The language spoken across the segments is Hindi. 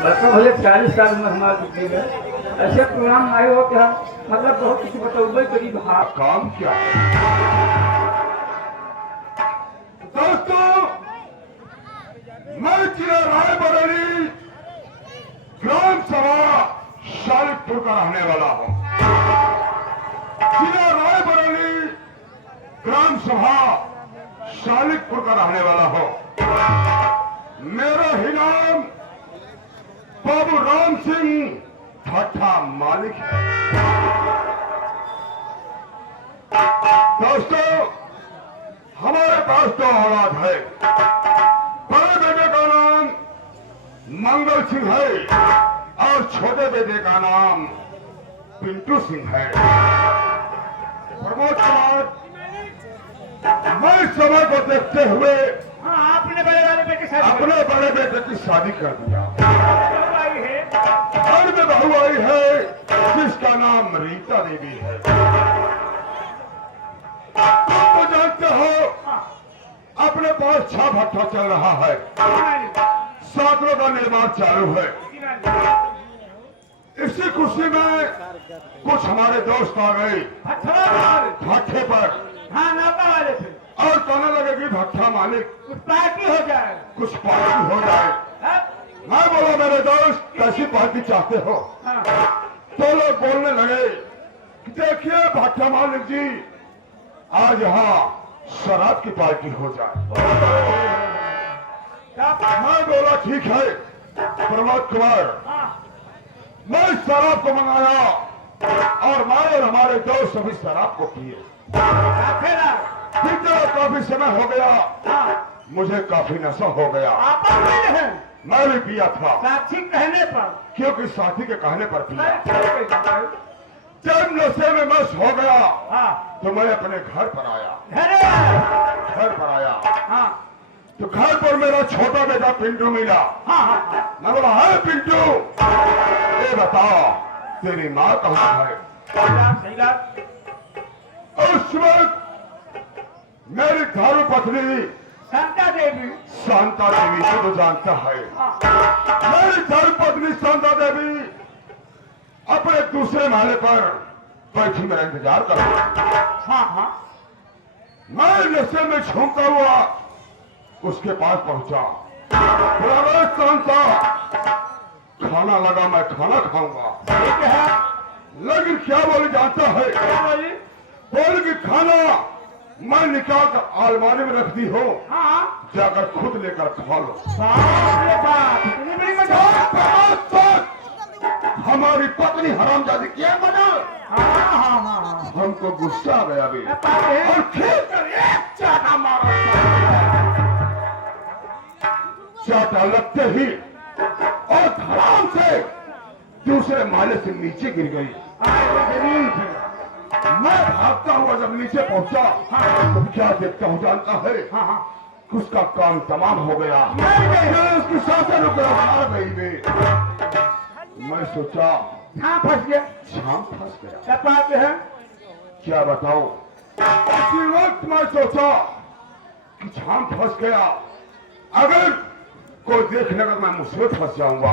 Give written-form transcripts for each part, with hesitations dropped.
बच्चों भले 40 साल में हमारे दिखे गए ऐसे प्रोग्राम आए हो क्या मतलब बहुत कुछ बताओ करीब हाँ काम क्या है दोस्तों। मैं जिला रायबरेली ग्राम सभा शालिकपुर का रहने वाला हूं। जिला रायबरेली ग्राम सभा शालिकपुर का रहने वाला हूं। मेरा ही नाम बाबू राम सिंह भट्टा मालिक है। दोस्तों हमारे पास 2 औलाद है। बड़े बेटे का नाम मंगल सिंह है और छोटे बेटे का नाम पिंटू सिंह है। प्रमोद कुमार मैं समय को देखते हुए आपने बड़े वाले बेटे के साथ अपने बड़े बेटे की शादी कर दिया। आई है घर में बहू आई है जिसका नाम रीता देवी है। तुम तो जानते हो अपने पास 6 भट्टा चल रहा है। साकरों का निर्माण चालू है। इसी खुशी में कुछ हमारे दोस्त आ गए भट्टे पर। हाँ नापा वाले थे और कहने लगे कि भट्टा मालिक कुछ पार्टी हो जाए कुछ पार्टी हो जाए। मैं बोला मेरे दोस्त कैसी पार्टी चाहते हो? हाँ। तो लोग बोलने लगे कि देखिए भट्टा मालिक जी आज यहाँ शराब की पार्टी हो जाए। मैं बोला ठीक है प्रमोद कुमार। मैं शराब को मंगाया और मैं और हमारे दोस्त सभी शराब को पिए। फिर जब काफी समय हो गया मुझे काफी नशा हो गया। मैं भी पिया था साथी कहने पर क्योंकि साथी के कहने पर पिया। जब नशे में मस्त हो गया तो मैं अपने घर पर आया। तो घर पर मेरा छोटा बेटा पिंटू मिला। मैं बोला है पिंटू ये बताओ तेरी माँ कहाँ है? उस वक्त मेरी धारू पत्नी शांता देवी को तो जानता है। मेरी धारू पत्नी शांता देवी अपने दूसरे महले पर बैठी मेरा इंतजार कर रही। मैं नशे में झूमता हुआ उसके पास पहुंचा। बोला शांता खाना लगा मैं खाना खाऊंगा। लेकिन क्या बोली जानता है? बोल कि खाना मैं निकाल कर अलमारी में रख दी हो जाकर खुद लेकर खा लो। हमारी पत्नी हरामजादी क्या बना? हमको गुस्सा आ गया अभी और खींचकर एक चाटा मारा। चाटा लगते ही और धड़ाम से दूसरे माले से नीचे गिर गई। मैं भागता हुआ जब नीचे पहुंचा तो क्या देखता हूँ जानता है? उसका काम तमाम हो गया। उसकी सांसें रुक गई। मैं सोचा फंस गया। छाम फंस गया। क्या बात है? क्या बताओ? उसी वक्त मैं सोचा कि छाम फंस गया। अगर कोई देखने का मैं मुसीबत फंस जाऊंगा।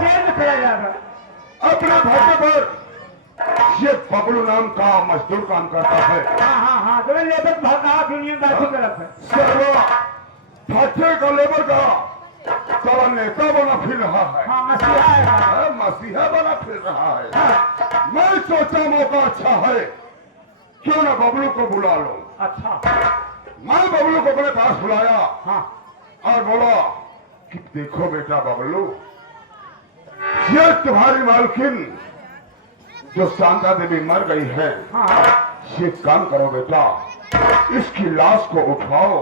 जेल में चला जाएगा। अपने भट्टे पर ये बबलू नाम का मजदूर काम करता है। तो लेबर यूनियनदारी तरफ है। सर्वा भट्टे का लेबर का सारा नेता बना फिर रहा है। मसीहा बना फिर रहा है। मैं सोचा मौका अच्छा है क्यों ना बबलू को बुला लो। अच्छा मैं बबलू को अपने पास बुलाया और बोला कि देखो बेटा बबलू ये तुम्हारी मालकिन जो शांता देवी मर गई है। ये काम करो बेटा इसकी लाश को उठाओ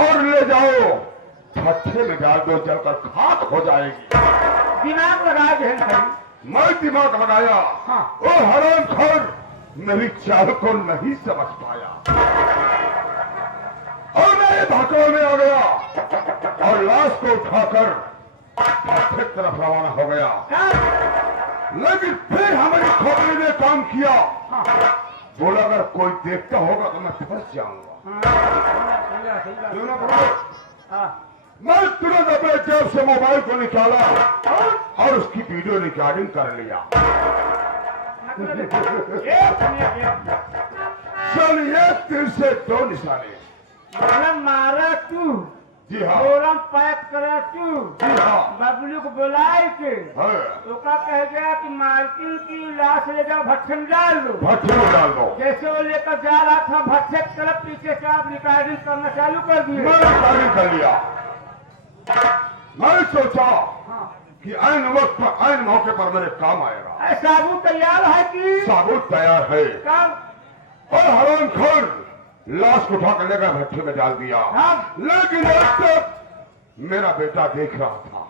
और ले जाओ भट्टे में डाल दो जलकर खाक हो जाएगी। दिमाग लगा दे। मैं दिमाग लगाया। वो हरामखोर मेरी चाल को नहीं समझ पाया और मैं भागों में आ गया और लाश को उठाकर भट्टे की तरफ रवाना हो गया। लेकिन फिर हमारी खोपड़ी ने काम किया। बोला अगर कोई देखता होगा तो मैं फंस जाऊंगा। मैं तुरंत अपने जेब से मोबाइल को निकाला और उसकी वीडियो रिकॉर्डिंग कर लिया। चलिए 3 से 2 निशाने। मारा तू, जी हाँ, फोरम पैक करा तू, जी हाँ, बबलू को बुलाए के है। ओका कह गया कि मालकिन की लाश ले जाओ भट्टे में डाल दो। भट्टी में डाल दो। जैसे वो लेकर जा रहा था भट्टे की तरफ, पीछे से आप रिकॉर्डिंग करना चालू कर दिए। मैं रिकॉर्डिंग कर लिया। मैं सोचा कि ऐन वक्त पर, ऐन मौके पर मेरे काम आएगा। साबुन तैयार है कि साबुत तैयार है कब? और हराम खोर लाश को उठा कर लेकर भट्टे में डाल दिया। हाँ। लेकिन एक तक मेरा बेटा देख रहा था,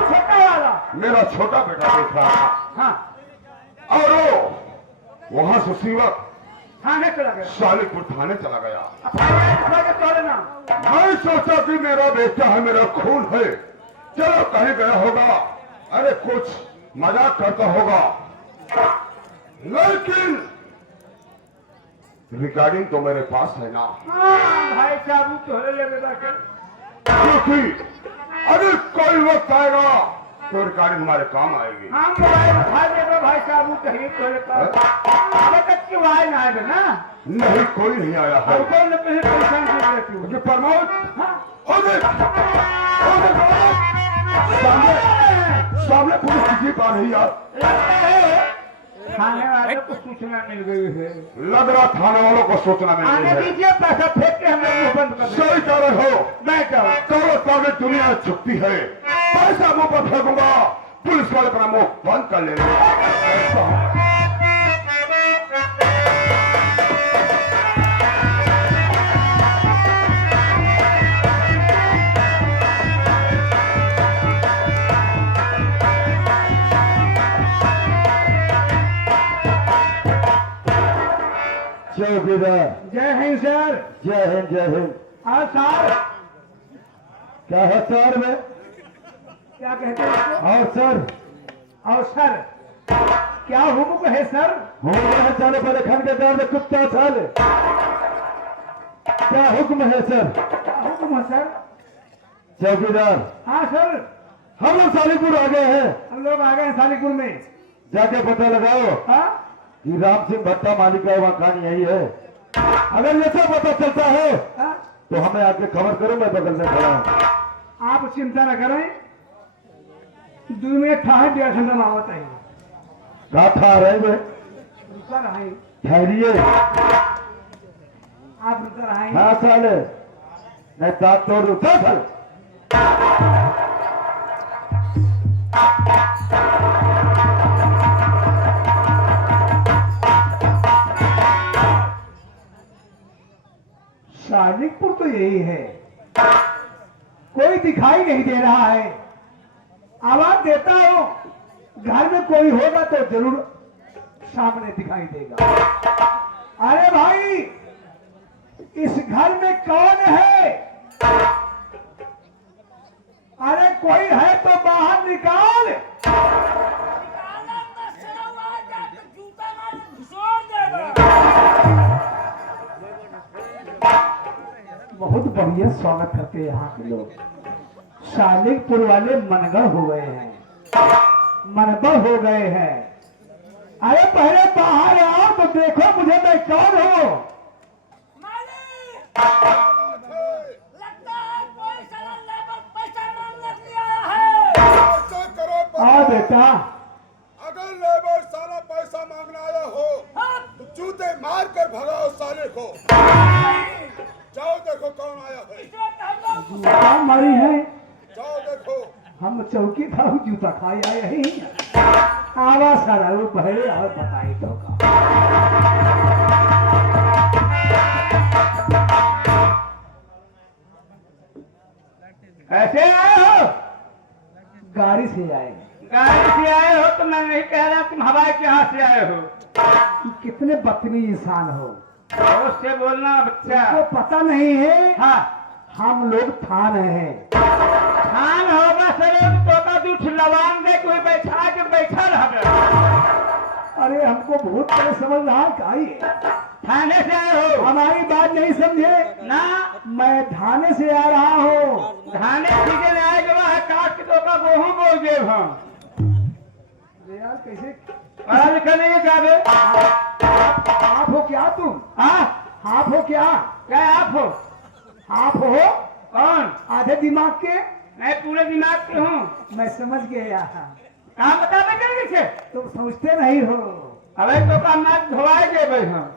छोटा वाला मेरा छोटा बेटा देख रहा था। हाँ। और वो वहां से सीवक थाने चला गया, शालीपुर थाने चला गया। नाम मैं सोचा कि मेरा बेटा है, मेरा खून है, चलो कहीं गया होगा, अरे कुछ मजाक करता होगा। लेकिन रिकॉर्डिंग तो मेरे पास है ना। भाई साहब तोहरे लगेगा क्योंकि अगर कोई वक्त आएगा तो रिकॉर्डिंग हमारे काम आएगी। हम मोबाइल उठा देगा भाई साहब कहीं तोहरे पास की आवाज ना आएगा ना। नहीं, कोई नहीं आया है। हमको न कहीं परेशान कर देती हूँ। क्योंकि प्रमोद सामने पुलिस की जीप आ रही है। थाने वाले को सूचना मिल गई है। लग रहा थाना वालों को सूचना मिल आने गई है। दीजिए, पैसा फेंक के हमें मुंह बंद कर दे। सही कह रहे हो। बैठो। करो ताकि दुनिया झुकती है, पैसा मुंह पर फेंकूंगा, पुलिस वाले अपना मुंह बंद कर लेंगे। चौकीदार जय हिंद सर। जय हिंद जय हिंद। हाँ सर, क्या है सर में? क्या कहते हैं? और सर? और सर क्या हुक्म है सर? हो गया साले पहले खन के दार में कुत्ता साले। क्या हुक्म है सर? क्या हुक्म है सर? चौकीदार हाँ सर, हम लोग सालीपुर आ गए हैं, हम लोग आ गए हैं सालीपुर में। जाके पता लगाओ हाँ कि राम सिंह भट्टा मालिक का मकान यही है। अगर ये सब पता चलता है हाँ, तो हमें आके खबर करो, मैं बगल में खड़ा हूं। आप चिंता न करें, 2 मिनट ठहर, 1.5 घंटा में आवत है। कहा था रहे वे? रुका रहे, ठहरिए। आप रुका रहे। हाँ साले, मैं दांत तोड़ दूं। चल साले। शालीपुर तो यही है, कोई दिखाई नहीं दे रहा है। आवाज देता हो, घर में कोई होगा तो जरूर सामने दिखाई देगा। अरे भाई, इस घर में कौन है? अरे कोई है तो बाहर निकाल। बहुत बढ़िया स्वागत करते हैं यहाँ के लोग। शालीपुर वाले मनगढ़ हो गए हैं, मनबड़ हो गए हैं। अरे पहले बाहर आओ तो देखो मुझे मैं कौन हूँ। लगता है कोई साला लेबर पैसा मांगने के लिए आया है। ऐसा करो आओ बेटा, अगर लेबर साला पैसा मांगने आया हो तो जूते मार कर भगाओ साले को। जाओ देखो कौन आया है, जूता मारी है। जाओ देखो। हम चौकी था, जूता खाए आए ही। आवाज सारा वो पहले और बताई तो का। ऐसे आए हो? गाड़ी से आए। गाड़ी से आए हो तो मैं नहीं कह रहा तुम हवाई के हाथ से आए हो। कितने बदतमीज इंसान हो। उससे बोलना बच्चा, को पता नहीं है। हाँ, हम लोग थान हैं। थान होगा सर, तोता दूठ लवान दे, कोई बैठा के बैठा रह। अरे हमको बहुत पहले समझ रहा है। थाने से आए हो? हमारी बात नहीं समझे ना मैं थाने से आ रहा हूँ। थाने सीधे में आए जब है काट के तो का गेहूं बोल देव हम। अरे यार कैसे पढ़ा लिखा नहीं है क्या बे? आप हो क्या तुम? हाँ आप हो क्या? क्या आप हो? आप हो कौन? आधे दिमाग के? मैं पूरे दिमाग के हूँ। मैं समझ गया। कहाँ बता मैं जल्दी से? तुम समझते नहीं हो। अबे तो का नाक धोवाए दे भाई हम।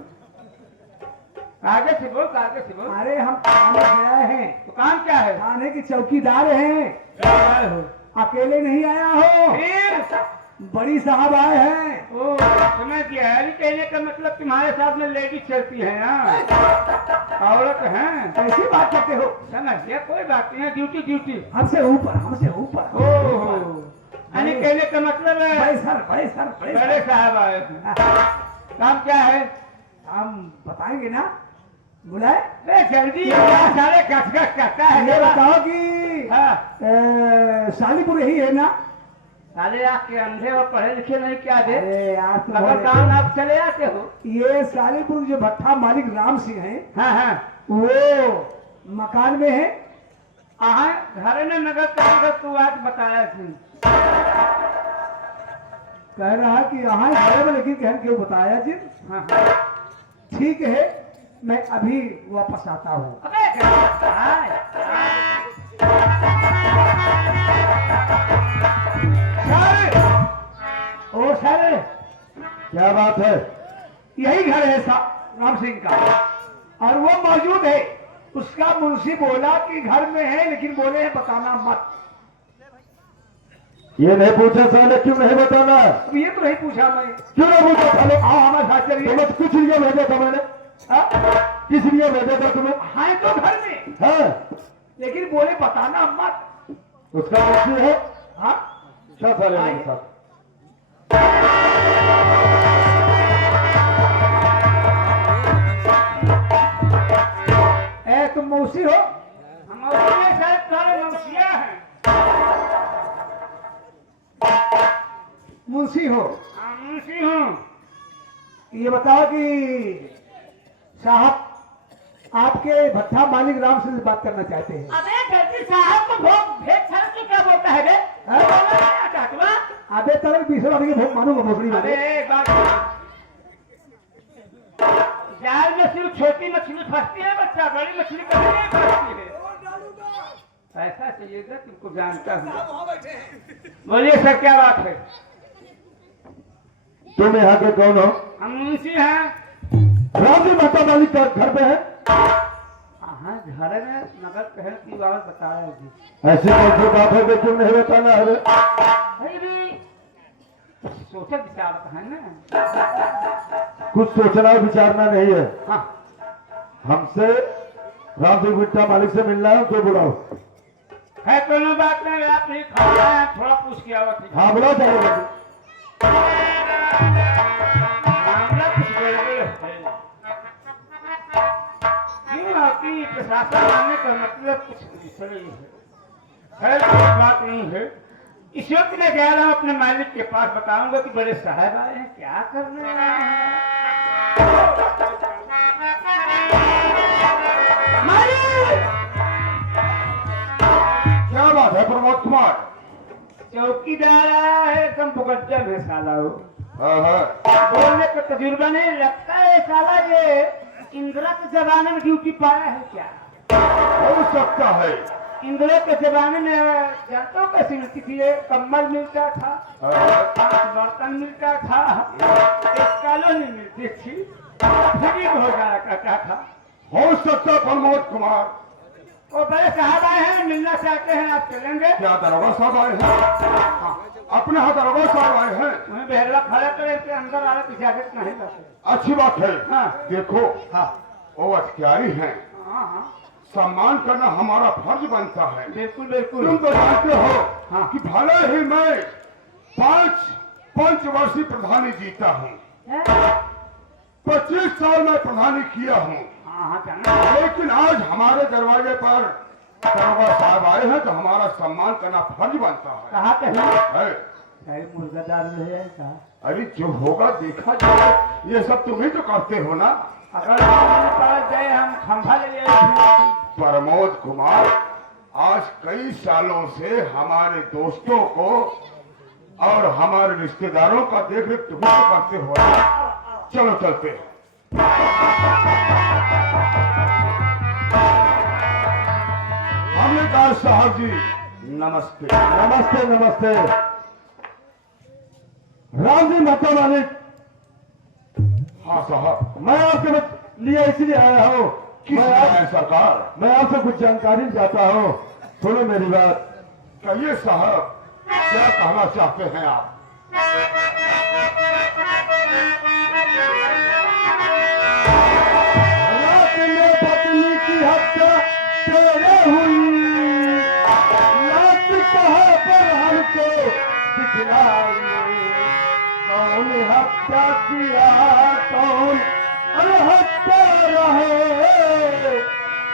आगे से बोल, आगे से बोल। अरे हम थाने गए हैं। तो काम क्या है? थाने के चौकीदार हैं। क्या आए हो? अकेले नहीं आया हो, फिर बड़ी साहब आए हैं। ओ समझ गया। अरे कहने का मतलब तुम्हारे साथ में लेडीज चलती है ना, औरत हैं। कैसी बात करते हो? समझ गया, कोई बात नहीं है। Duty duty. हमसे ऊपर, हमसे ऊपर। ओह यानी कहने का मतलब बड़े है सर, बड़े सर, बड़े बड़े सर। साहब आए थे। काम क्या है? हम बताएंगे ना, बुलाए। अरे जल्दी सारे कचकच करता है। ये बताओ कि हाँ शालीपुर यही है ना? साले आपके अंधे और पढ़े लिखे नहीं क्या दे? अरे यार तुम अगर बोले- काम आप चले आते हो। ये शालीपुर जो भट्टा मालिक राम सिंह हैं, हाँ हाँ वो मकान में है। आहा घर में नगर का तू आज बताया थी। कह रहा कि यहाँ घर में, लेकिन कहन क्यों बताया जी? हाँ हाँ ठीक है, मैं अभी वापस आता हूँ। अबे क्या है? सर, ओ सर, क्या बात है? यही घर है राम सिंह का, और वो मौजूद है। उसका मुंशी बोला कि घर में है, लेकिन बोले हैं बताना मत। ये नहीं पूछा साले, क्यों नहीं बताना? अब ये तो नहीं पूछा मैं। क्यों नहीं पूछा साले? आओ हमारे साथ चलिए। तुम्हें कुछ लिए भेजा था मैंने? हाँ? किस लिए भेजा था तुम्हें? हैं तो घर में, हाँ, लेकिन बोले बताना मत। उसका मुंशी है। हाँ क्या साले मेरे साथ? ए तुम मौसी हो? हम मौसी शायद तुम्हारे मौसिया हैं। मुंशी हो? हाँ मुंशी हूँ। ये बताओ कि साहब आपके भट्टा मालिक राम सिंह से बात करना चाहते हैं। अबे जल्दी साहब को भोग भेद छाड़ के क्या बोलता है बे? बोलना नहीं आता तुम्हारा? आधे तरह बीस के भोग मानूंगा भोसड़ी अबे वाले। एक बात जाल में सिर्फ छोटी मछली फंसती है बच्चा, बड़ी मछली कभी नहीं फंसती है। ऐसा चाहिए था, तुमको जानता हूँ। बोलिए सर क्या बात है? तुम यहाँ के कौन हो? हम मुंशी हैं। राम सिंह भट्टा मालिक का घर पे है? हाँ घर में नगर कहल की बात बताया जी। ऐसी कैसी बात है कि क्यों नहीं बताना है? भाई भी सोचा विचार है ना। कुछ सोचना और विचारना नहीं है। हाँ हमसे राम सिंह भट्टा मालिक से मिलना है, तो बुलाओ। है कोनो बात नहीं, आप नहीं खा रहे हैं, थोड़ा पूछ के आओ। हाँ बुलाओ, चलो। मामला कुछ गड़बड़ है। क्यों आपकी प्रशासन आने का मतलब कुछ दूसरा ही है। खैर कोई बात नहीं है। इस वक्त मैं जा रहा हूँ अपने मालिक के पास, बताऊंगा कि बड़े साहब आए हैं, क्या करने आए हैं। मालिक! क्या बात है प्रमोद कुमार? चौकीदार आया है, एकदम मुकद्दम है साला वो। हाँ हाँ, बोलने का तजुर्बा नहीं, लगता है साला ये इंदिरा के जमाने में ड्यूटी पाया है क्या? हो सकता है। इंदिरा के जमाने में जानते हो कैसी मिलती थी? एक कम्बल मिलता था, हाँ, 5 बर्तन मिलता था, एक कॉलोनी मिलती थी, फ्री हो जाया करता था। हो सकता है प्रमोद कुमार। वो बड़े साहब आए हैं, मिलना चाहते हैं, आप चलेंगे? क्या दरोगा साहब आए हैं? अपने यहाँ दरोगा साहब आए हैं। वहीं बहरवा खड़ा करे के अंदर आने की इजाजत नहीं देते। अच्छी बात है। हाँ। देखो, हाँ वो अधिकारी हैं, हाँ हाँ सम्मान करना हमारा फर्ज बनता है। बिल्कुल बिल्कुल। तुम तो जानते हो हाँ। कि भले ही मैं 5 पंचवर्षीय प्रधानी जीता हूँ, 25 साल में प्रधानी किया हूँ, हाँ हाँ जाना। लेकिन आज हमारे दरवाजे पर दरोगा साहब आए हैं तो हमारा सम्मान करना फर्ज बनता है। कहा कहीं है। मुर्गादार में है कहा। अरे जो होगा देखा जाए, ये सब तुम ही तो करते हो ना। अगर हम पास गए हम खंभा ले लिए। प्रमोद कुमार, आज कई सालों से हमारे दोस्तों को और हमारे रिश्तेदारों का देख रेख तुम्हें तो करते हो रहा। चलो चलते हैं। हमने कहा साहब जी नमस्ते। नमस्ते नमस्ते। राम जी महतो मालिक, हाँ साहब। मैं आपके लिए इसलिए आया हूँ। किस लिए आए सरकार? मैं आपसे कुछ जानकारी चाहता हूँ, सुनो मेरी बात। कहिए साहब, क्या कहना चाहते हैं आप? रात में पत्नी की हत्या तेरे हुई, लाश कहाँ पर हमको दिखलाई, कौन हत्या किया कौन अरे हत्या रहे,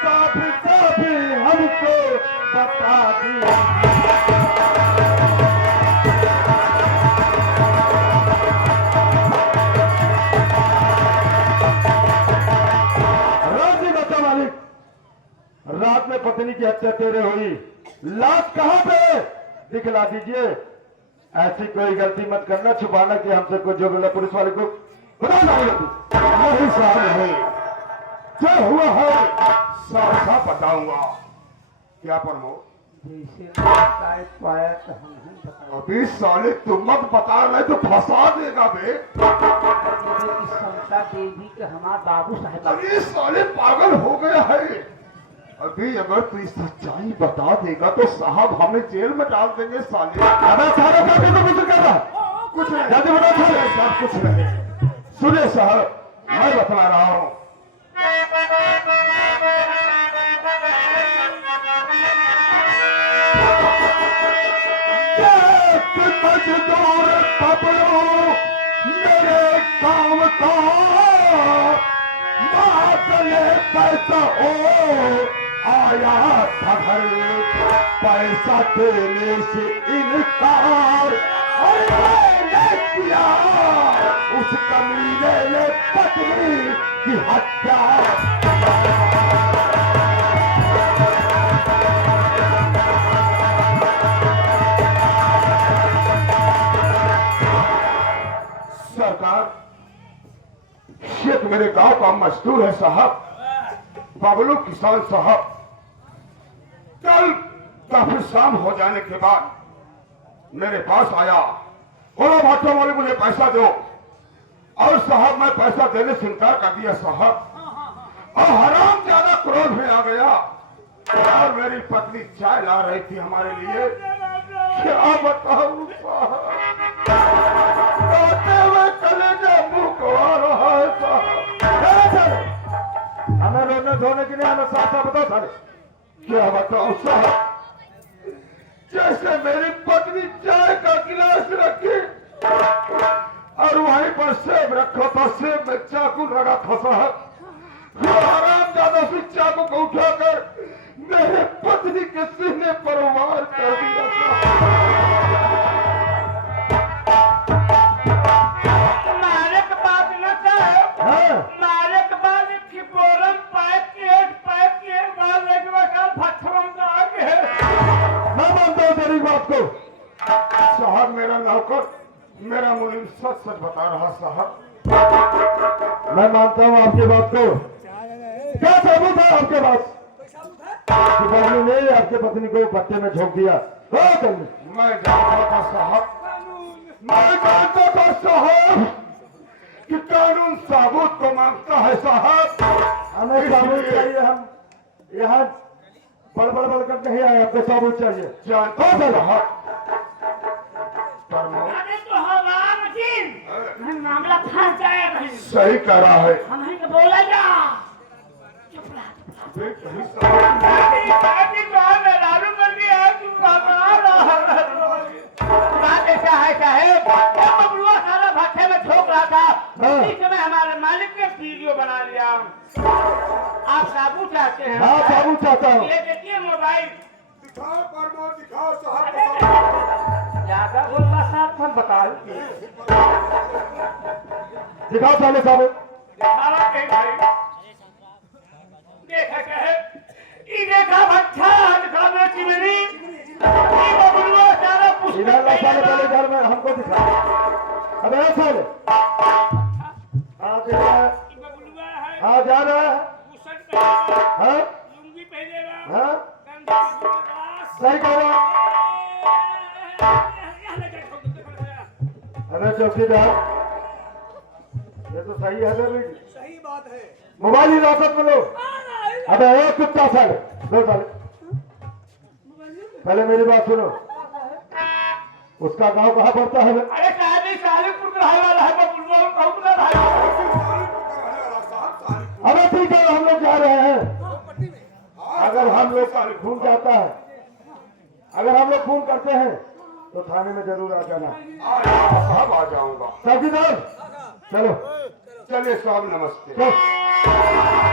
साफ साफ हमको बता दिया। रात में पत्नी की हत्या तेरे हुई, लाश कहाँ पे दिखला दीजिए। ऐसी कोई गलती मत करना, छुपाना कि हमसे कुछ जो बोला पुलिस वाले को बता नहीं साहब नहीं, क्या हुआ है साफ साफ बताऊंगा। क्या प्रमोद? अभी साले तुम मत बता रहे तो फंसा देगा बे। समता देवी के हमारे बाबू साहब। अरे साले पागल हो गया है। अभी अगर तू सच्चाई बता देगा तो साहब हमें जेल में डाल देंगे साले। अबे सारे करके तो कुछ कर रहा है, कुछ नहीं जल्दी बता साले। साहब, कुछ नहीं। सुनिए साहब, मैं बता रहा हूँ। मजदूर पपड़ो मेरे काम का मातले पैसा हो आया था घर, पैसा देने से इनकार और मैंने किया उस कमीने ने पत्नी की हत्या। सरकार, शेख मेरे गांव का मजदूर है साहब, बबलू किसान साहब। कल काफी शाम हो जाने के बाद मेरे पास आया, बोला भाटो वाले मुझे पैसा दो। और साहब मैं पैसा देने से इनकार कर दिया साहब। और हराम ज्यादा क्रोध में आ गया और मेरी पत्नी चाय ला रही थी हमारे लिए। क्या बताऊं साहब, रोते हुए कलेजा मुंह को आ रहा है साहब। हमें रोने धोने के लिए हमें साफ साफ बताओ सारे। क्या बताऊं साहब, जैसे मेरी पत्नी चाय का गिलास रखी और वहीं पर सेब रखा था, सेब में चाकू लगा था साहब। आराम ज्यादा से चाकू को उठाकर मेरे पत्नी के सीने पर वार कर दिया साहब। मारे के बाद न साहब, हाँ? मारे के बाद की बोरम पाइप के बाद लेके बका फटरम का आगे। मैं मानता हूँ तेरी बात को। साहब मेरा नौकर, मेरा मुनीम सच सच बता रहा साहब। मैं मानता हूँ आपकी बात को। क्या सबूत है आपके पास? कि बबलू ने आपके पत्नी को पत्ते में झोंक दिया? मैं जानता था साहब, मैं जानता था साहब कि कानून सबूत को मांगता है साहब। हमें सबूत चाहिए। हम यहाँ बड़बड़ कर नहीं आए, आपको सबूत चाहिए। जानता हूँ साहब। अरे तो हमारा मशीन मामला फंस जाएगा। सही कह रहा है। हम तो बोला जा चुप रहा। कहीं साहब लालू कर दिया तू बात ऐसा है साहेब, बबलुआ सारा भट्टे में ठोक रहा था, उसी समय हमारे मालिक ने वीडियो बना लिया। आप साबुत चाहते हैं? हाँ सबूत चाहता हूँ। ये देखिए मोबाइल। दिखाओ प्रमोद, दिखाओ साहब। ज्यादा बोलना साहब, हम बता दिखाओ पहले सबूत। दिखावा के भाई देखा क्या है ई देखा भट्ठा दिखा में चिमनी ई बबुलवा सारा पुष्प इधर ला साले पहले घर में हमको दिखा। अबे आ साले हाँ जा रहा है, ई बबुलवा है हाँ जा रहा है, बुशर्ट पहनेगा हाँ लुंगी पहनेगा हाँ गंजा पहनेगा सही कह रहा। यहाँ लेके छोड़ दे देखो अरे चौकीदार ये तो सही है ना बेटी, सही बात है। मोबाइल हिरासत में लो। अबे एक कुत्ता साले दो साले पहले मेरी बात सुनो, उसका गांव कहाँ पड़ता है? अरे शादी सालिपुर का रहने वाला है बबुलवा कहूँ ना भाई सालिपुर का रहने वाला साहब, सालिपुर। अरे ठीक है हम लोग जा रहे हैं। पट्टी में। अगर हम लोग का खून जाता है, अगर हम लोग खून करते हैं तो थाने में जरूर आ जाना। साहब आ जाऊंगा। चौकीदार चलो चलिए साहब नमस्ते। चलो।